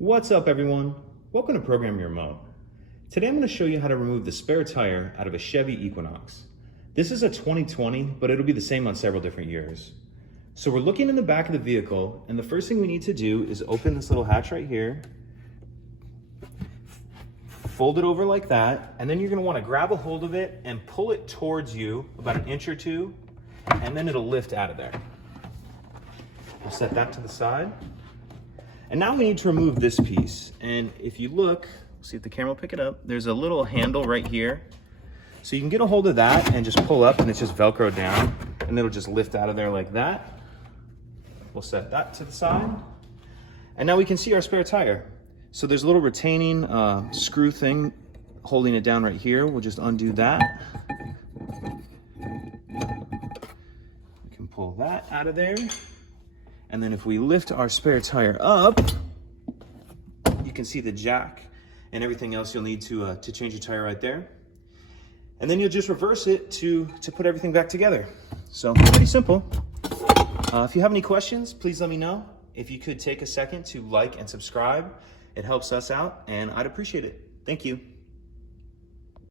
What's up everyone? Welcome to Program Your Remote. Today I'm going to show you how to remove the spare tire out of a Chevy Equinox. This is a 2020, but it'll be the same on several different years. So we're looking in the back of the vehicle, and the first thing we need to do is open this little hatch right here, fold it over like that, and then you're going to want to grab a hold of it and pull it towards you about an inch or two, and then it'll lift out of there. We'll set that to the side. And now we need to remove this piece. And if you look, see if the camera will pick it up, there's a little handle right here. So you can get a hold of that and just pull up, and it's just Velcro down, and it'll just lift out of there like that. We'll set that to the side. And now we can see our spare tire. So there's a little retaining screw thing holding it down right here. We'll just undo that. We can pull that out of there. And then if we lift our spare tire up, you can see the jack and everything else you'll need to change your tire right there. And then you'll just reverse it to put everything back together. So pretty simple. If you have any questions, please let me know. If you could take a second to like and subscribe, it helps us out and I'd appreciate it. Thank you.